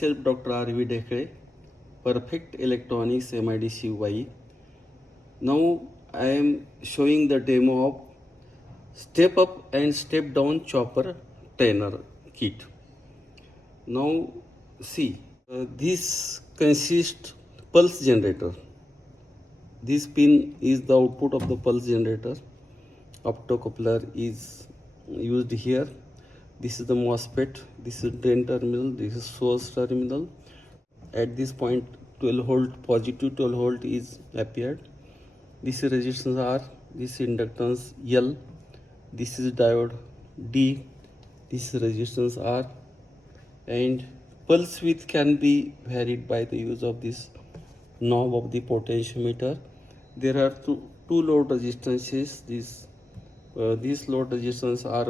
myself Dr. R.V. Dhekale, Perfect Electronics MIDC Y. Now I am showing the demo of step up and step down chopper trainer kit. Now see, this consists pulse generator. This pin is the output of the pulse generator. Optocoupler is used here. This is the MOSFET, this is drain terminal, this is source terminal. At this point 12 volt, positive 12 volt is appeared. This is resistance R, this is inductance L, this is diode D, this is resistance R, and pulse width can be varied by the use of this knob of the potentiometer. There are two load resistances. These load resistance are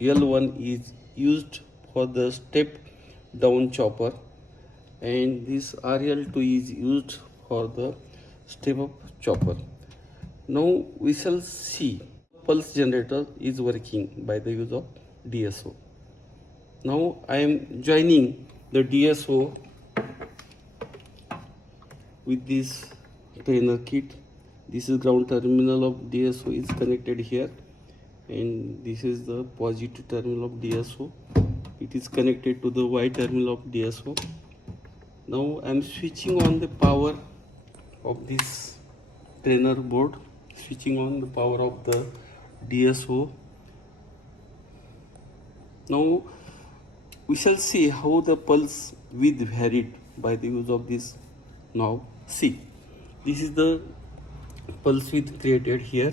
L1 is used for the step down chopper, and this RL2 is used for the step up chopper. Now we shall see pulse generator is working by the use of DSO. Now I am joining the DSO with this trainer kit. This is ground terminal of DSO is connected here, and this is the positive terminal of DSO. It is connected to the Y terminal of DSO. Now I am switching on the power of this trainer board, switching on the power of the DSO. Now we shall see how the pulse width varied by the use of this knob. See, this is the pulse width created here.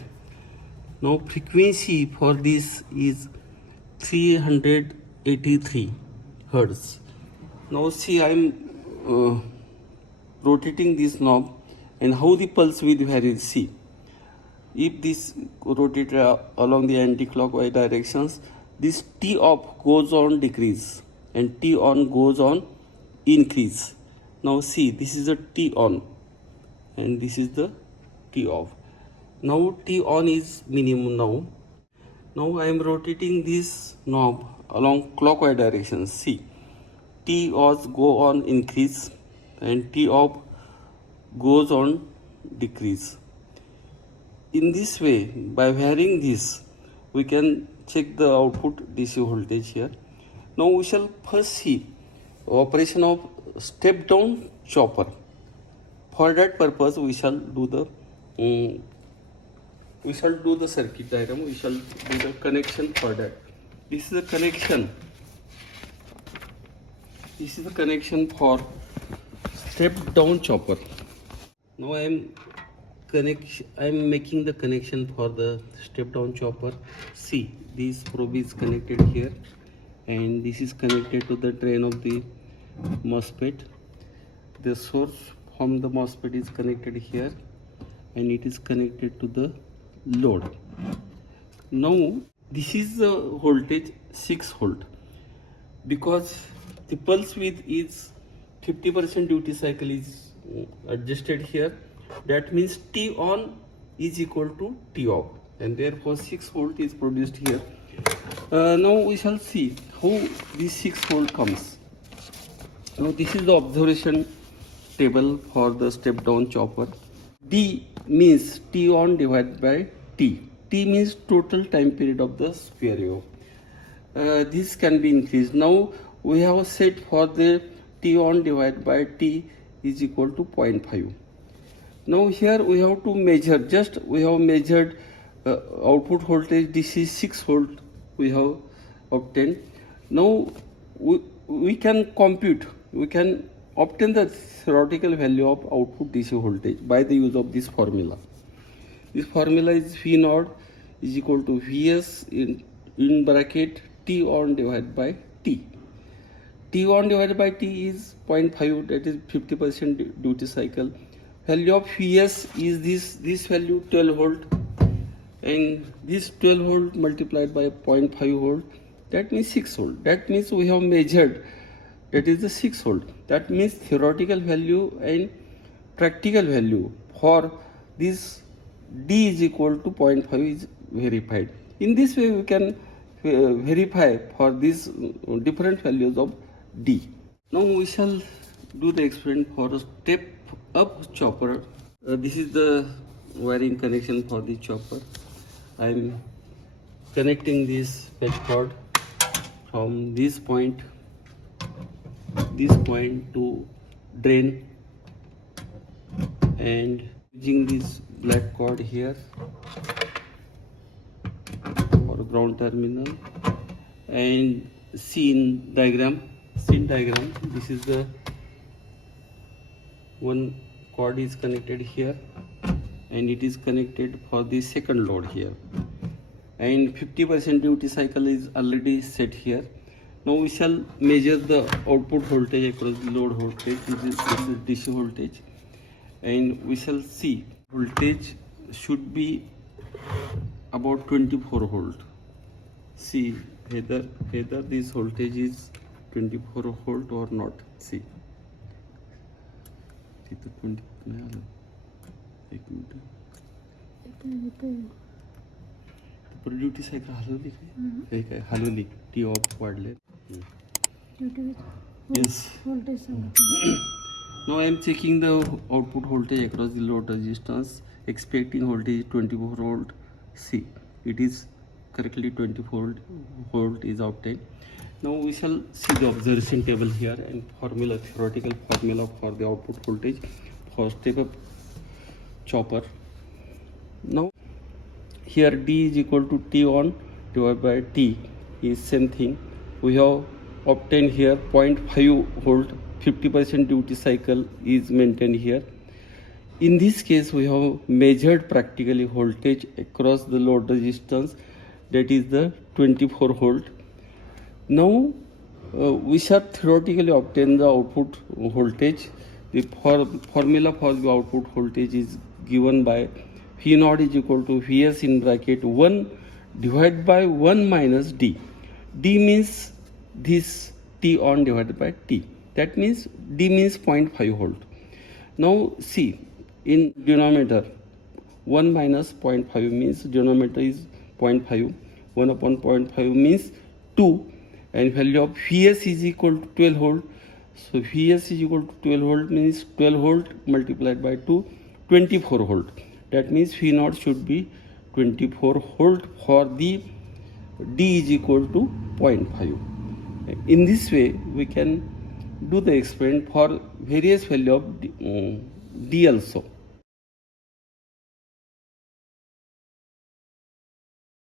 Now frequency for this is 383 Hertz. Now see, I am rotating this knob, and how the pulse width varies. See, if this rotated along the anti-clockwise directions, this T off goes on decrease and T on goes on increase. Now see, this is the T on and this is the T off. Now T on is minimum now. Now I am rotating this knob along clockwise direction. See, T off go on increase and T off goes on decrease. In this way, by varying this, we can check the output DC voltage here. Now we shall first see operation of step down chopper. For that purpose, we shall do the circuit diagram. We shall do the connection for that. This is the connection. This is the connection for step down chopper. Now I am making the connection for the step down chopper. See, this probe is connected here, and this is connected to the drain of the MOSFET. The source from the MOSFET is connected here, and it is connected to the load. Now this is the voltage 6 volt. Because the pulse width is 50% duty cycle is adjusted here, that means T on is equal to T off, and therefore 6 volt is produced here. Now we shall see how this 6 volt comes. Now this is the observation table for the step down chopper. D means T on divided by T. T means total time period of the stereo. This can be increased. Now we have set for the T on divided by T is equal to 0.5. Now here we have to measure, we have measured output voltage. This is 6 volt we have obtained. Now we can compute, we can obtain the theoretical value of output DC voltage by the use of this formula. This formula is V naught is equal to Vs in bracket T on divided by T. T on divided by T is 0.5, that is 50% duty cycle. Value of Vs is this value 12 volt, and this 12 volt multiplied by 0.5 volt, that means 6 volt. That means we have measured, that is the 6 volt. That means theoretical value and practical value for this D is equal to 0.5 is verified. In this way we can verify for these different values of D. Now we shall do the experiment for a step up chopper. This is the wiring connection for the chopper. I am connecting this fetch cord from this point to drain, and using this black cord here for ground terminal, and scene diagram. This is the one cord is connected here, and it is connected for the second load here, and 50% duty cycle is already set here. Now we shall measure the output voltage across the load voltage. This is DC voltage, and we shall see voltage should be about 24 volt. See whether this voltage is 24 volt or not. See, तिथं 24 नाही आलं. एक minute, duty cycle हलवली काय? काय हलवली? T of वाढले. Yes. Now I am checking the output voltage across the load resistance, expecting voltage 24 volt. See, it is correctly 24 volt is obtained. Now we shall see the observation table here and theoretical formula for the output voltage for step up chopper. Now here D is equal to T on divided by T is same thing. We have obtained here 0.5 volt, 50% duty cycle is maintained here. In this case we have measured practically voltage across the load resistance, that is the 24 volt. Now we shall theoretically obtain the output voltage. The formula for the output voltage is given by V naught is equal to Vs in bracket 1 divided by 1 minus D. D means this T on divided by T. That means D means 0.5 volt. Now see, in denominator 1 minus 0.5 means denominator is 0.5. 1 upon 0.5 means 2, and value of Vs is equal to 12 volt. So Vs is equal to 12 volt means 12 volt multiplied by 2, 24 volt. That means V naught should be 24 volt for the D is equal to 0.5. In this way we can do the experiment for various value of D also.